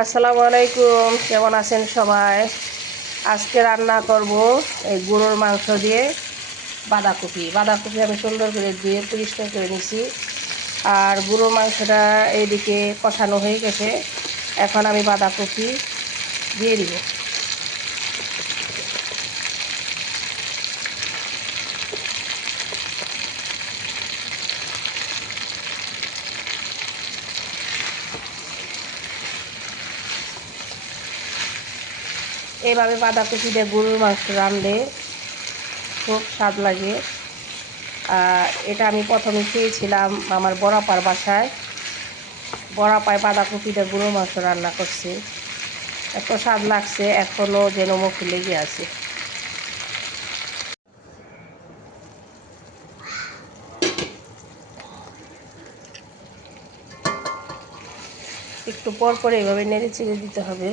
আসসালামু আলাইকুম, কেমন আছেন সবাই? আজকে রান্না করব এই গরুর মাংস দিয়ে বাঁধাকপি। আমি সুন্দর করে ধুয়ে পরিষ্কার করে নিছি। আর গরুর মাংসটা এইদিকে কষানো হয়ে গেছে। এখন আমি বাঁধাকপি দিয়ে দিব। এইভাবে বাঁধাকপি দিয়ে গরুর মাংস রাঁধলে খুব স্বাদ লাগে। এটা আমি প্রথমে খেয়েছিলাম আমার বড়াপার বাসায়। বড়াপায় বাঁধাকপি দিয়ে গরুর মাংস রান্না করছে, এত স্বাদ লাগছে, এখনও যেন মুখে লেগে আছে। একটু পর পর এইভাবে নেড়ে চেড়ে দিতে হবে।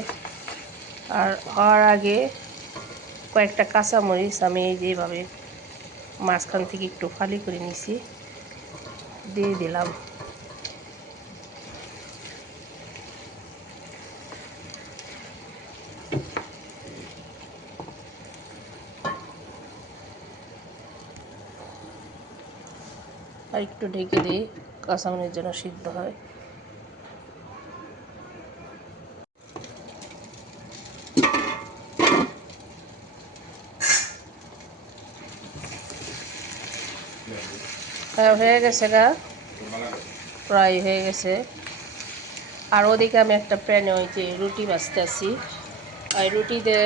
আর হওয়ার আগে কয়েকটা কাঁচামরিচ আমি এই যেভাবে মাঝখান থেকে একটু ফালি করে নিছি, দিয়ে দিলাম। আর একটু ঢেকে দিই, কাঁচামরিচ যেন সিদ্ধ হয়। হয়ে গেছে গা, প্রায় হয়ে গেছে। আর ওদিকে আমি একটা প্যানে ওই যে রুটি ভাজতে আছি, ওই রুটিতে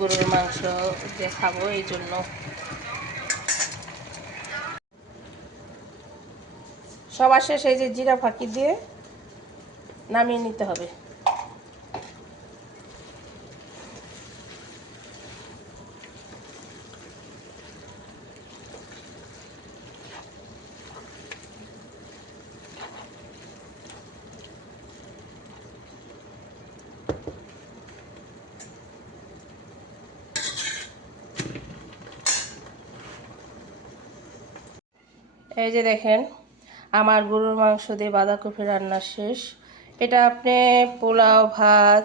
গরুর মাংস দিয়ে খাবো, এই জন্য। সবার শেষে এই যে জিরা ফাঁকি দিয়ে নামিয়ে নিতে হবে। এই যে দেখেন, আমার গরুর মাংস দিয়ে বাঁধাকপি রান্না শেষ। এটা আপনি পোলাও, ভাত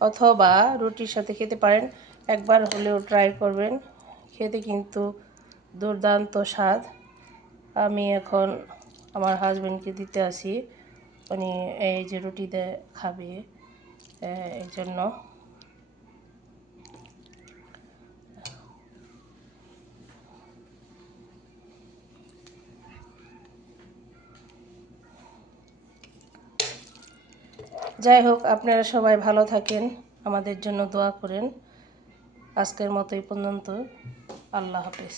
অথবা রুটির সাথে খেতে পারেন। একবার হলেও ট্রাই করবেন, খেতে কিন্তু দুর্দান্ত স্বাদ। আমি এখন আমার হাজব্যান্ডকে দিতে আসি, উনি এই যে রুটিতে খাবে, এই জন্য। যাই হোক, আপনারা সবাই ভালো থাকেন, আমাদের জন্য দোয়া করেন। আজকের মতো এই পর্যন্ত। আল্লাহ হাফেজ।